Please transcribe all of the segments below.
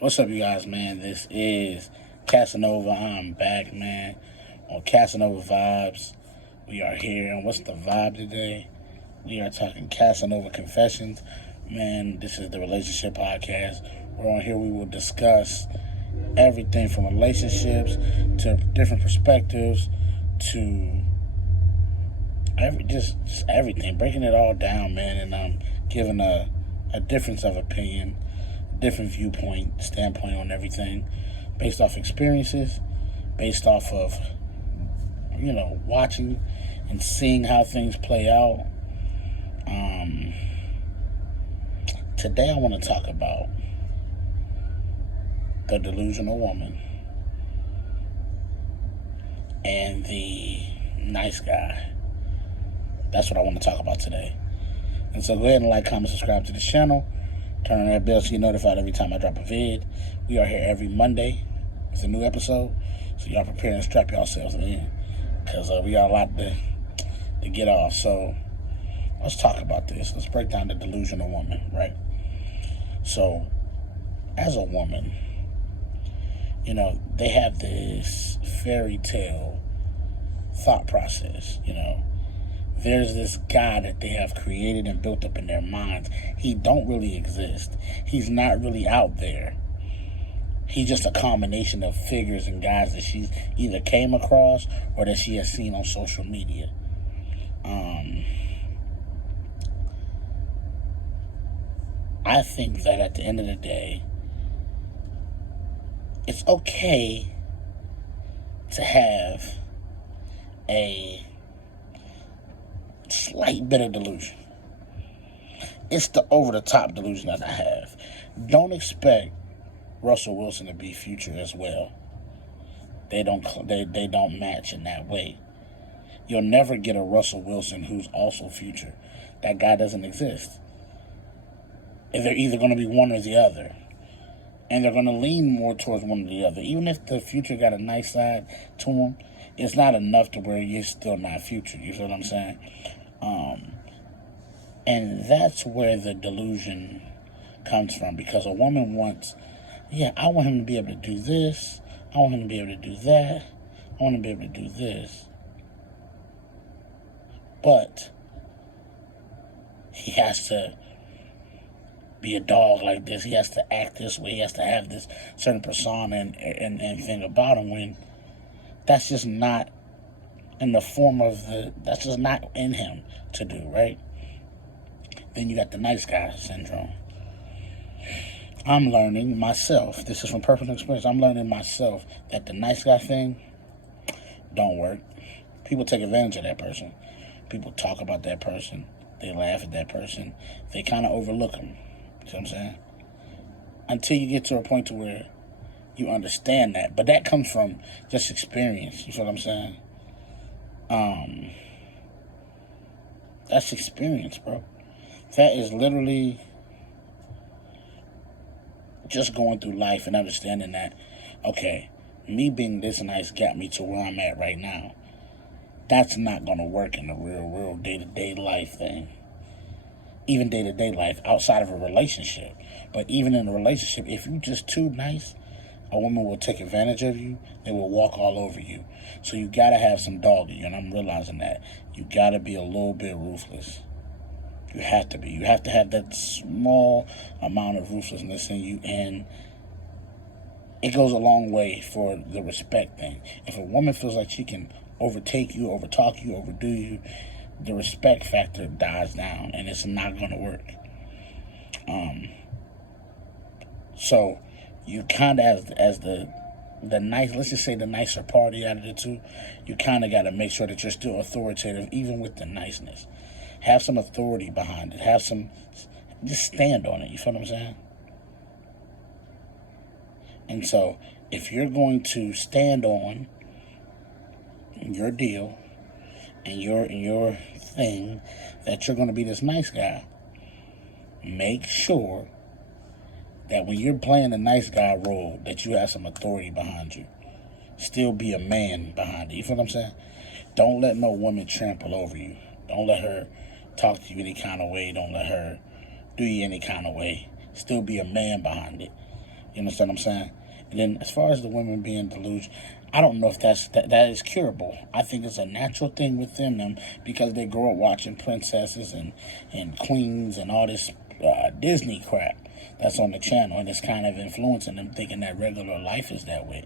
What's up, you guys, man? This is Cassanova. I'm back, man, on Cassanova Vibes. We are here, and what's the vibe today? We are talking Casanova Confessions. Man, this is the relationship podcast. We're on here, we will discuss everything from relationships to different perspectives to just everything, breaking it all down, man, and giving a difference of opinion, different viewpoint, standpoint on everything, based off experiences, based off of watching and seeing how things play out. Today I want to talk about the delusional woman and the nice guy. That's what I want to talk about today. And so go ahead and like, comment, subscribe to this channel. Turn on that bell so you're notified every time I drop a vid. We are here every Monday with a new episode. So y'all prepare and strap yourselves in. Because we got a lot to get off. So let's talk about this. Let's break down the delusional woman, right? So as a woman, they have this fairy tale thought process, There's this guy that they have created and built up in their minds. He don't really exist. He's not really out there. He's just a combination of figures and guys that she's either came across or that she has seen on social media. I think that at the end of the day, it's okay to have a slight bit of delusion. It's the over-the-top delusion that I have. Don't expect Russell Wilson to be Future as well. They don't match in that way. You'll never get a Russell Wilson who's also Future. That guy doesn't exist. They're either going to be one or the other. And they're going to lean more towards one or the other. Even if the Future got a nice side to him, it's not enough to where you're still not Future. You feel what I'm saying? And that's where the delusion comes from. Because a woman wants, I want him to be able to do this. I want him to be able to do that. I want him to be able to do this. But he has to be a dog like this. He has to act this way. He has to have this certain persona and thing about him, when that's just not in the form of that's just not in him to do, right? Then you got the nice guy syndrome. I'm learning myself, this is from personal experience, I'm learning myself that the nice guy thing don't work. People take advantage of that person. People talk about that person. They laugh at that person. They kind of overlook them. You know what I'm saying? Until you get to a point to where you understand that. But that comes from just experience. You feel what I'm saying? That's experience, bro. That is literally just going through life and understanding that, okay, me being this nice got me to where I'm at right now. That's not going to work in the real day-to-day life thing. Even day-to-day life outside of a relationship. But even in a relationship, if you're just too nice, a woman will take advantage of you. They will walk all over you. So you got to have some dog in you, and I'm realizing that. You got to be a little bit ruthless. You have to be. You have to have that small amount of ruthlessness in you, and it goes a long way for the respect thing. If a woman feels like she can overtake you, overtalk you, overdo you, the respect factor dies down, and it's not going to work. So you kind of, as the nice, let's just say the nicer party out of the two, you kind of got to make sure that you're still authoritative, even with the niceness. Have some authority behind it. Just stand on it. You feel what I'm saying? And so, if you're going to stand on your deal and your thing, that you're going to be this nice guy, make sure that when you're playing the nice guy role, that you have some authority behind you. Still be a man behind it. You feel what I'm saying? Don't let no woman trample over you. Don't let her talk to you any kind of way. Don't let her do you any kind of way. Still be a man behind it. You understand what I'm saying? And then as far as the women being delusional, I don't know if that is curable. I think it's a natural thing within them because they grow up watching princesses and queens and all this Disney crap that's on the channel, and it's kind of influencing them thinking that regular life is that way.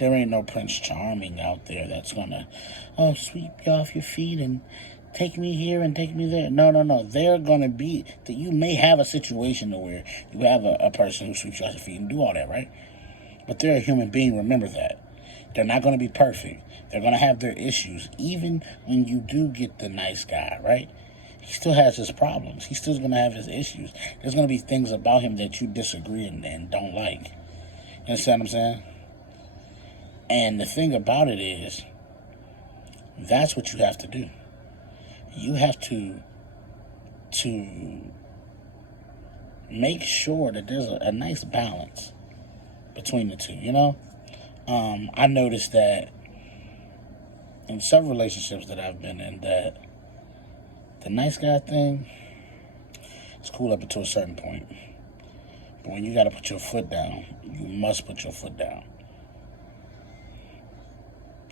There ain't no Prince Charming out there that's gonna sweep you off your feet and take me here and take me there. No, no, no. They're gonna be that you may have a situation where you have a person who sweeps you off your feet and do all that, right? But they're a human being. Remember that. They're not going to be perfect. They're going to have their issues. Even when you do get the nice guy, right? He still has his problems. He's still going to have his issues. There's going to be things about him that you disagree and don't like. You understand what I'm saying? And the thing about it is, that's what you have to do. You have to make sure that there's a nice balance between the two, you know? I noticed that in some relationships that I've been in, that the nice guy thing is cool up until a certain point. But when you got to put your foot down, you must put your foot down.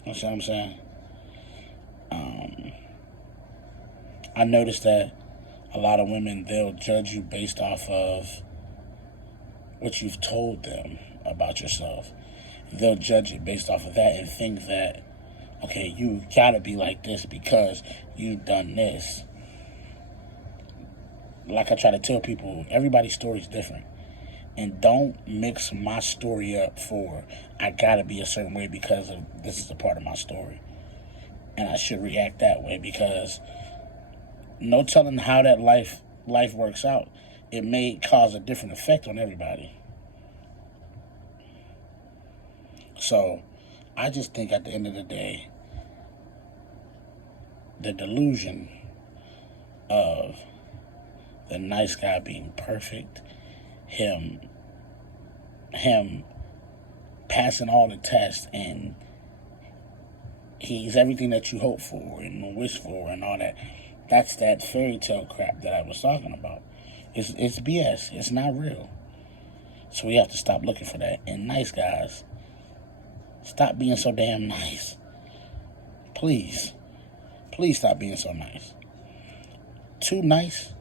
You know what I'm saying? I noticed that a lot of women, they'll judge you based off of what you've told them about yourself. They'll judge it based off of that and think that, okay, you gotta be like this because you've done this. Like I try to tell people, everybody's story is different. And don't mix my story up for, I gotta be a certain way because of this is a part of my story. And I should react that way because no telling how that life works out. It may cause a different effect on everybody. So, I just think at the end of the day, the delusion of the nice guy being perfect, him passing all the tests, and he's everything that you hope for and wish for and all that. That's that fairy tale crap that I was talking about. It's BS. It's not real. So we have to stop looking for that. And nice guys, stop being so damn nice. Please. Please stop being so nice. Too nice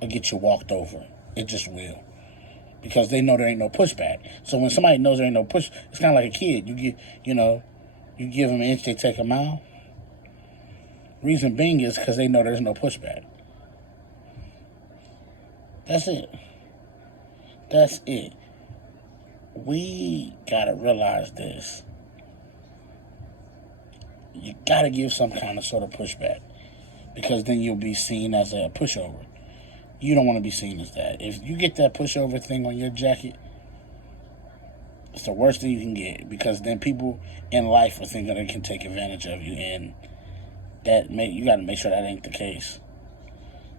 will get you walked over. It just will. Because they know there ain't no pushback. So when somebody knows there ain't no push, it's kind of like a kid. You give them an inch, they take a mile. Reason being is because they know there's no pushback. That's it. That's it. We gotta realize this. You gotta give some kind of sort of pushback, because then you'll be seen as a pushover. You don't want to be seen as that. If you get that pushover thing on your jacket, it's the worst thing you can get, because then people in life are thinking they can take advantage of you, and you got to make sure that ain't the case.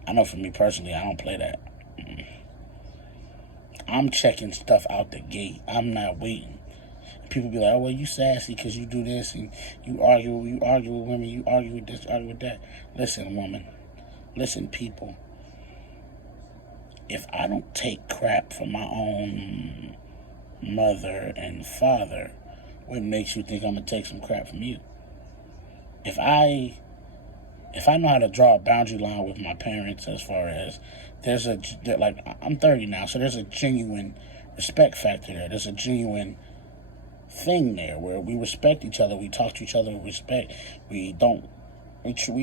I know for me personally, I don't play that. I'm checking stuff out the gate. I'm not waiting. People be like, oh, well, you sassy because you do this, and you argue with women, you argue with this, argue with that. Listen, woman. Listen, people. If I don't take crap from my own mother and father, what makes you think I'm going to take some crap from you? If I know how to draw a boundary line with my parents, as far as I'm 30 now, so there's a genuine respect factor there. There's a genuine thing there where we respect each other. We talk to each other with respect. We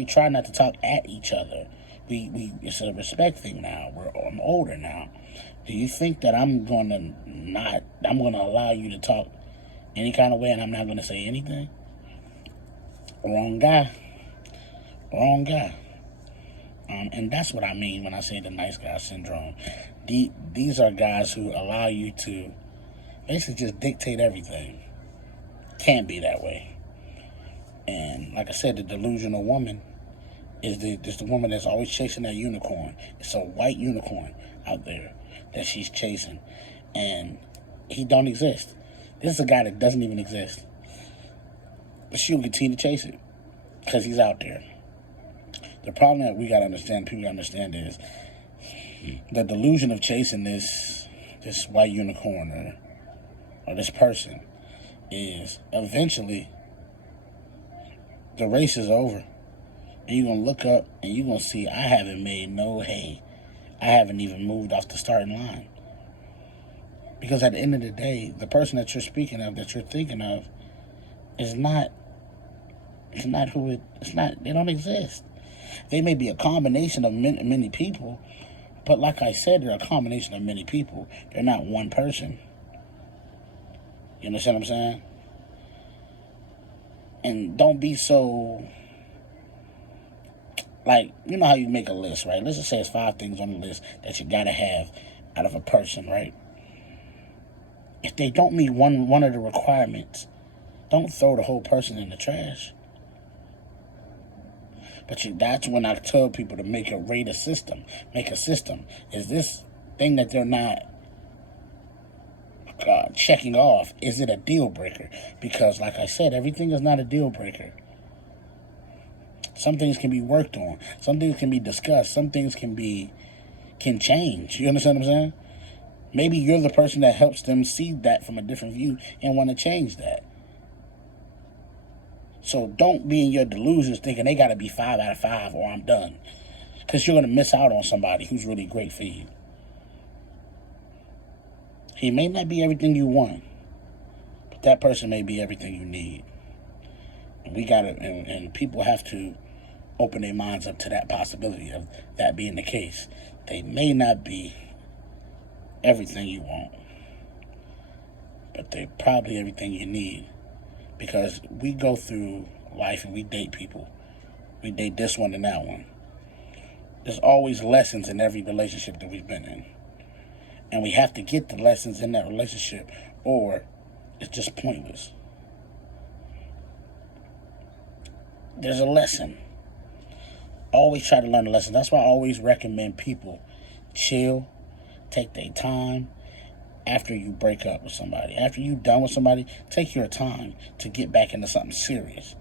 try not to talk at each other. It's a respect thing now. I'm older now. Do you think that I'm gonna allow you to talk any kind of way and I'm not gonna say anything? Wrong guy. And that's what I mean when I say the nice guy syndrome. These are guys who allow you to basically just dictate everything. Can't be that way. And like I said, the delusional woman is the woman that's always chasing that unicorn. It's a white unicorn out there that she's chasing. And he don't exist. This is a guy that doesn't even exist. But she'll continue to chase it because he's out there. The problem that we got to understand, people got to understand, is the delusion of chasing this white unicorn, or or this person is eventually the race is over. And you're going to look up and you're going to see I haven't made no hay. I haven't even moved off the starting line. Because at the end of the day, the person that you're speaking of, that you're thinking of, is not, it's not who it, it's not, they don't exist. They may be a combination of many people, but like I said, they're a combination of many people. They're not one person. You understand what I'm saying? And don't be so, like, you know how you make a list, right? Let's just say it's 5 things on the list that you gotta have out of a person, right? If they don't meet one of the requirements, don't throw the whole person in the trash. But that's when I tell people to make a system. Make a system. Is this thing that they're not checking off, is it a deal breaker? Because, like I said, everything is not a deal breaker. Some things can be worked on. Some things can be discussed. Some things can change. You understand what I'm saying? Maybe you're the person that helps them see that from a different view and want to change that. So don't be in your delusions thinking they got to be 5 out of 5 or I'm done. Because you're going to miss out on somebody who's really great for you. He may not be everything you want, but that person may be everything you need. And people have to open their minds up to that possibility of that being the case. They may not be everything you want, but they're probably everything you need. Because we go through life and we date people. We date this one and that one. There's always lessons in every relationship that we've been in. And we have to get the lessons in that relationship, or it's just pointless. There's a lesson. Always try to learn a lesson. That's why I always recommend people chill, take their time after you break up with somebody. After you're done with somebody, take your time to get back into something serious.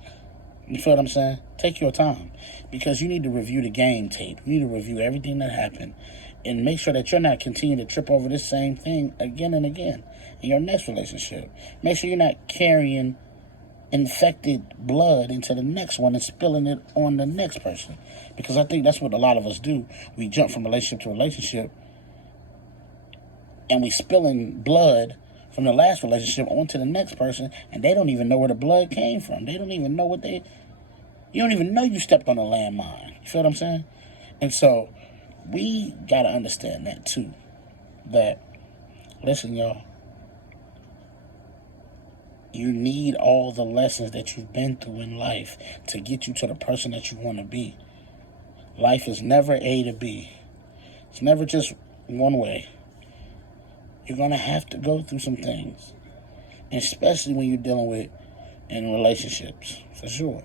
You feel what I'm saying? Take your time. Because you need to review the game tape. You need to review everything that happened and make sure that you're not continuing to trip over this same thing again and again in your next relationship. Make sure you're not carrying infected blood into the next one and spilling it on the next person. Because I think that's what a lot of us do. We jump from relationship to relationship and we spilling blood from the last relationship onto the next person, and they don't even know where the blood came from. They don't even know you don't even know you stepped on a landmine. You feel what I'm saying? And so we got to understand that too. That, listen, y'all, you need all the lessons that you've been through in life to get you to the person that you want to be. Life is never A to B. It's never just one way. You're going to have to go through some things, especially when you're dealing with in relationships, for sure.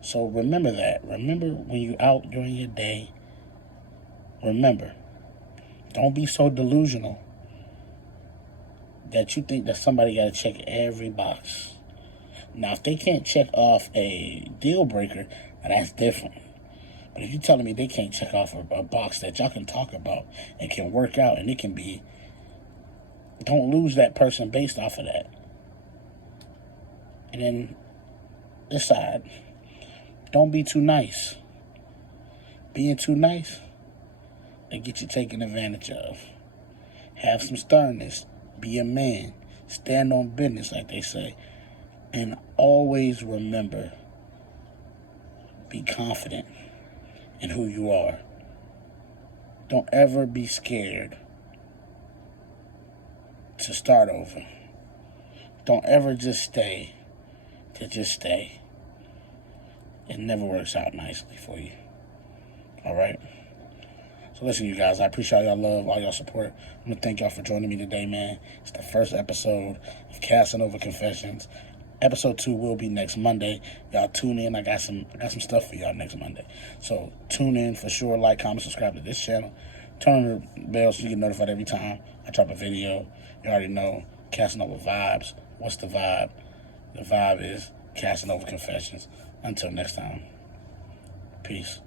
So remember that. Remember when you're out during your day, remember, don't be so delusional that you think that somebody got to check every box. Now, if they can't check off a deal breaker, now that's different. But if you're telling me they can't check off a box that y'all can talk about and can work out, and it can be, don't lose that person based off of that. And then decide. Don't be too nice. Being too nice, they get you taken advantage of. Have some sternness. Be a man. Stand on business, like they say. And always remember, be confident in who you are. Don't ever be scared to start over. Don't ever just stay to just stay. It never works out nicely for you. All right? So listen, you guys, I appreciate y'all love, all y'all support. I'm going to thank y'all for joining me today, man. It's the first episode of Cassanova Confessions. Episode 2 will be next Monday. Y'all tune in. I got some stuff for y'all next Monday. So tune in for sure. Like, comment, subscribe to this channel. Turn on the bell so you get notified every time I drop a video. You already know Cassanova vibes. What's the vibe? The vibe is Cassanova Confessions. Until next time. Peace.